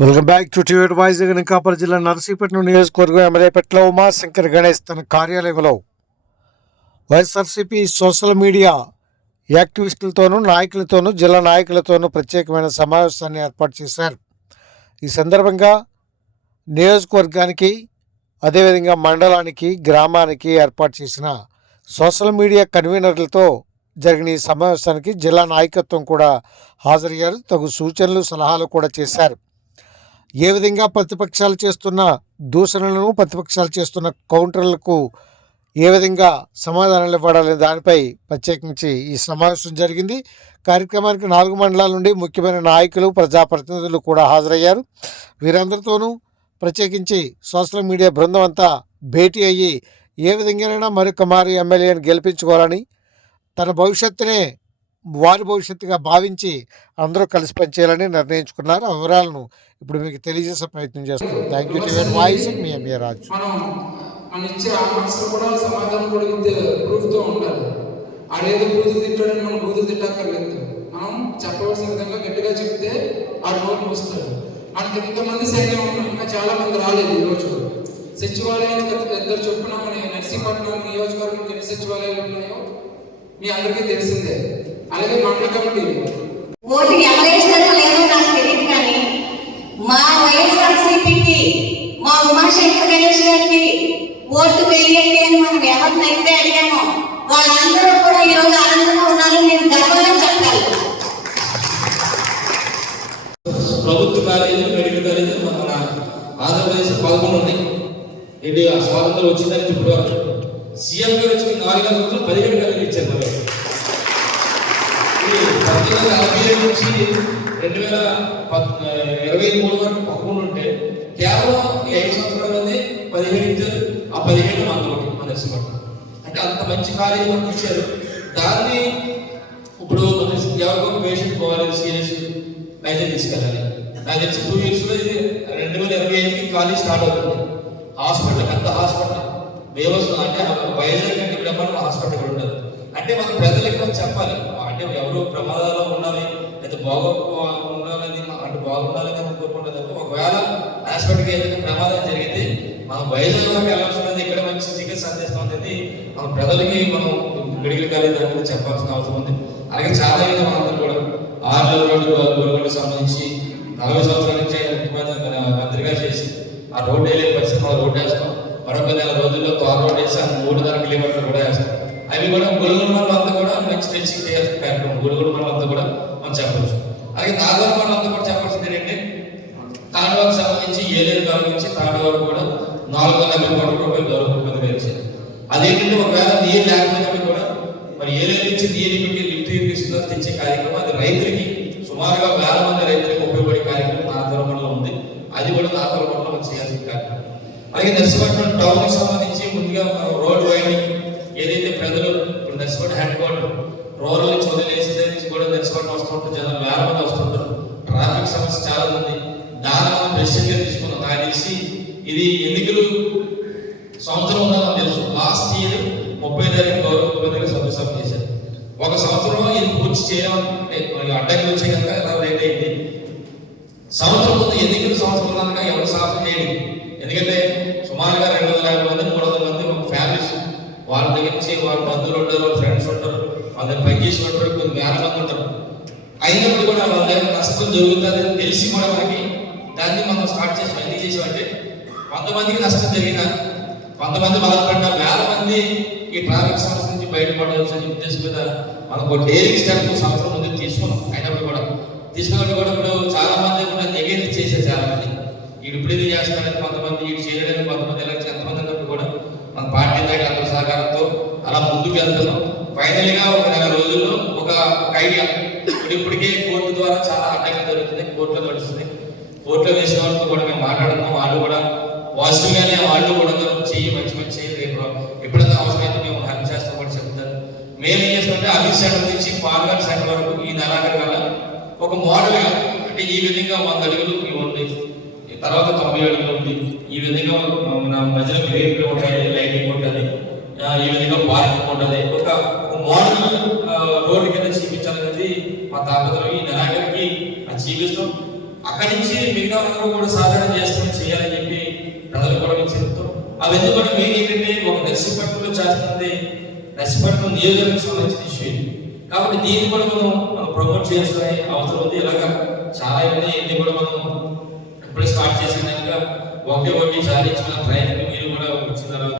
Welcome back to TV voice Anakapalli జిల్లా నరసీపట్నం నియోజకవర్గం ఎమ్మెల్యేపట్ల ఉమాశంకర్ గణేష్ తన కార్యాలయంలో. వైఎస్ఆర్సీపీ సోషల్ మీడియా యాక్టివిస్టులతోనూ నాయకులతోనూ జిల్లా నాయకులతోనూ ప్రత్యేకమైన సమావేశాన్ని ఏర్పాటు చేశారు. ఈ సందర్భంగా నియోజకవర్గానికి అదేవిధంగా మండలానికి గ్రామానికి ఏర్పాటు చేసిన సోషల్ మీడియా కన్వీనర్లతో జరిగిన ఈ సమావేశానికి జిల్లా నాయకత్వం కూడా హాజరయ్యారు. తగు సూచనలు సలహాలు కూడా చేశారు. ఏ విధంగా ప్రతిపక్షాలు చేస్తున్న దూషణలను ప్రతిపక్షాలు చేస్తున్న కౌంటర్లకు ఏ విధంగా సమాధానాలు ఇవ్వాలనే దానిపై ప్రత్యేకించి ఈ సమావేశం జరిగింది. కార్యక్రమానికి నాలుగు మండలాల నుండి ముఖ్యమైన నాయకులు ప్రజాప్రతినిధులు కూడా హాజరయ్యారు. వీరందరితోనూ ప్రత్యేకించి సోషల్ మీడియా బృందం అంతా భేటీ అయ్యి ఏ విధంగానైనా మరొక మారి ఎమ్మెల్యేని గెలిపించుకోవాలని తన భవిష్యత్తునే వారి భవిష్యత్తుగా భావించి అందరూ కలిసి పనిచేయాలని నిర్ణయించుకున్నారు. ఆ వివరాలను ఇప్పుడు మీకు తెలియజేసే ప్రయత్నం చేస్తున్నాం. థ్యాంక్ యూ టీవీ వాయిస్ మీ ఎంఏ రాజు. మనం ఇచ్చే ఆన్సర్ కూడా సమాధానం కూడా విత్ ప్రూఫ్తో ఉండాలి. ఆడేదో బూతులు తిట్టాడని మనం బూతులు తిట్టక్కర్లేదు. మనం చెప్పవలసిన విధంగా గట్టిగా చెప్తే ఆ నోట్ మూస్తాడు. మనకి ఇంతమంది సైన్యం ఉన్నాం ఇంకా చాలా మంది రాలేదు ఈ రోజు. సచివాలయానికి ఇద్దరు చొప్పున మన నర్సీపట్నం నియోజకవర్గం ఎన్ని సచివాలయాలు ఉన్నాయో మీ అందరికీ తెలిసిందే. అలాగే మండల కమిటీ ఓటు ఎవరు వేస్తారో లేదో నాకు తెలియదు కానీ మా వైఎస్ఆర్సీపీకి మా ఉమాశంకర్ గణేష్ గారికి ఓటు వేయండి అని మనం ఎవరినైతే అడిగామో వాళ్ళందరూ కూడా ఈరోజు ఆనందంగా ఉన్నారు. నేను గర్వంగా చెప్పాలి ప్రభుత్వ కాలేజీలు మెడికల్ కాలేజీలు మన ఆంధ్రప్రదేశ్ పదకొండు ఉన్నాయి. ఇది ఆ స్వాతంత్రం వచ్చిందని ఇప్పుడు సీఎం గారు వచ్చిన నాలుగు సంవత్సరాలు పదిహేడు కాలేజీలు ఇచ్చారు నుంచి రెండు వేల పద్ ఇరవై మూడు వరకు పదకొండు ఉంటే కేవలం ఈ ఐదు సంవత్సరాలనే పదిహేడు ఇచ్చారు. ఆ పదిహేడు మనలో మన అంటే అంత మంచి కాలేజీ మనకి ఇచ్చారు. దాన్ని ఇప్పుడు మన ఎవరికో పేషెంట్ పోవాలి సీరియస్ అయితే తీసుకెళ్ళాలి. నాకు తెలిసి టూ ఇయర్స్ ఇది రెండు వేల ఇరవై ఐదుకి కాలేజ్ స్టార్ట్ అవుతుంది. హాస్పిటల్ పెద్ద హాస్పిటల్. వేవస్ అంటే వైజాగ్ అంటే బ్రహ్మాండ హాస్పిటల్ కూడా ఉండదు. అంటే మన ప్రజలకు మనం చెప్పాలి. అంటే ఎవరు ప్రమాదాల్లో ఉండాలి అయితే బాగో ఉండాలని అంటే బాగుండాలని మనం కోరుకుంటుంది ఒకవేళ హాస్పిటల్కి ఏదైనా ప్రమాదం జరిగితే మనం వైజాగ్లో వెళ్ళాల్సినది ఇక్కడ మంచి చికిత్స అందిస్తాం అనేది మన ప్రజలకి మనం మెడికల్ కాలేజ్ దగ్గర చెప్పాల్సిన అవసరం ఉంది. అలాగే చాలా మంది మనందరూ కూడా ఆరు రోడ్డు గొడవలకు సంబంధించి నలభై సంవత్సరాల నుంచి ఆయన మంత్రిగా చేసి ఆ రోడ్డు వేయలేని పరిస్థితి మనం రోడ్డు వేస్తాం. మరొక నెల రోజుల్లో తార్ రోడ్డు వేసి మూడున్నర కిలోమీటర్లు కూడా వేస్తాం. అవి కూడా గొలుగుల మనం అంతా కూడా మంచి మంచి కార్యక్రమం. గొలుగుల మనం అంతా కూడా మనం చెప్పవచ్చు అలాగే నాగర్ మనం అంతా కూడా చెప్పాల్సింది ఏంటంటే తాండవకు సంబంధించి ఏలేరు గారి నుంచి తాండవ వరకు కూడా నాలుగు వందల యాభై కోట్ల రూపాయలు గౌరవ వేయించారు అదేంటంటే ఒకవేళ నీరు లేకపోయినప్పుడు కూడా మరి ఏలేరు నుంచి నీరు పెట్టి లిఫ్ట్ ఇరిగేషన్ తెచ్చే కార్యక్రమం అది రైతులకి సుమారుగా వేల మంది రైతులకు ఉపయోగపడే కార్యక్రమం నా తరమంలో ఉంది. అది కూడా నా తరమంలో మనం చేయాల్సిన కార్యక్రమం. అలాగే నర్సిపట్నం టౌన్కి సంబంధించి ముందుగా రోడ్ వైండింగ్ ఏదైతే ప్రజలు ఇప్పుడు నర్సిపట్నం హెడ్ క్వార్టర్ రూరల్ నుంచి వదిలేసి నుంచి కూడా నర్సిపట్నం వస్తుంటారు జనం వేల మంది వస్తుంటారు. ట్రాఫిక్ సమస్య చాలా ఉంది. దాన్ని మనం తీసుకున్నాం నాకు తెలిసి ఇది ఎన్నికలు సంవత్సరం ఉందని తెలుసు. లాస్ట్ ఇయర్ ముప్పై తారీఖు గౌరవ ముఖ్యమంత్రి సభ్యసభ చేశారు. ఒక సంవత్సరం ఇది పూర్తి చేయడం అంటే మరి అడ్డంకులు వచ్చే కనుక ఎలా లేట్ అయింది? సంవత్సరం ముందు ఎన్నికల సంవత్సరం కనుక ఎవరు సాధన చేయలేదు. ఎందుకంటే సుమారుగా రెండు వందల యాభై మంది మూడు వందల మంది వాళ్ళ దగ్గర నుంచి వాళ్ళ బంధువులు ఉంటారు వాళ్ళ ఫ్రెండ్స్ ఉంటారు వాళ్ళ పని చేసి ఉంటారు కొన్ని వేల మంది ఉంటారు. అయినప్పుడు కూడా వాళ్ళ దగ్గర నష్టం జరుగుతుందని తెలిసి కూడా మనకి దాన్ని మనం స్టార్ట్ చేసి ఎందుకు చేసామంటే కొంతమందికి నష్టం జరిగినా కొంతమంది బాధపడిన వేల మంది ఈ ట్రాఫిక్ సమస్య నుంచి బయటపడవలసిన ఉద్దేశం మీద మనకు డైలీ స్టెప్ సంవత్సరం ముందు తీసుకున్నాం అయినప్పుడు కూడా. తీసుకున్నప్పుడు కూడా ఇప్పుడు చాలా మంది కూడా ఎగేది చేశారు చాలా మంది వీడు ఇప్పుడు ఇది చేస్తాడని కొంతమంది వీడు చేయడానికి కొంతమంది ఇలా ఎంతమంది మన పార్టీ నాయకులు అందరి సహకారంతో అలా ముందుకు వెళ్తున్నాం. ఫైనల్గా ఒక నెల రోజుల్లో ఒక ఐడియా. ఇప్పుడు ఇప్పటికే కోర్టు ద్వారా చాలా అడ్డంగా జరుగుతుంది కోర్టులో నడుస్తుంది. కోర్టులో వేసిన వాళ్ళతో కూడా మేము మాట్లాడుతున్నాం. వాళ్ళు కూడా పాజిటివ్ గానే వాళ్ళు కూడా చెయ్యి మంచి మంచి రేపు ఎప్పుడైనా అవసరమైతే మేము హెల్ప్ చేస్తాం కూడా చెప్తారు. మేము ఏం చేస్తామంటే అమిత్ సెంటర్ నుంచి పాల్గొన సెంటర్ వరకు ఈ నెలాఖరి వల్ల ఒక మోడల్గా అంటే ఈ విధంగా వంద అడుగులు ఇవ్వండి. ఈ తర్వాత తొంభై అడుగులు ఉంది. ఈ విధంగా మన మధ్యలో గ్రేట్ ఉంటాయి లైటింగ్ ఉంటుంది ఈ విధంగా పార్కింగ్ ఉంటుంది ఒక మోడల్ రోడ్డు కింద చూపించాలనేది మా తాపత్రం ఈ నెలాఖరికి జీవిస్తాం చూపిస్తాం అక్కడి నుంచి మిగతా అందరూ కూడా సాధారణ చేస్తాం చేయాలని చెప్పి ప్రజలు కూడా మీకు చెప్తాం అవన్నీ కూడా మీరు ఏంటంటే ఒక నర్సీపట్నంలో చేస్తుంది. నర్సీపట్నం నియోజకవర్గం సంబంధించిన ఇష్యూ కాబట్టి దీన్ని కూడా మనం మనం ప్రమోట్ చేయాల్సిన అవసరం ఉంది. ఇలాగా చాలా ఉన్నాయి. ఇన్ని కూడా మనం ఇప్పుడే స్టార్ట్ చేసిన ఒకే ఒకటి సాధించిన ప్రయత్నం మీరు కూడా వచ్చిన తర్వాత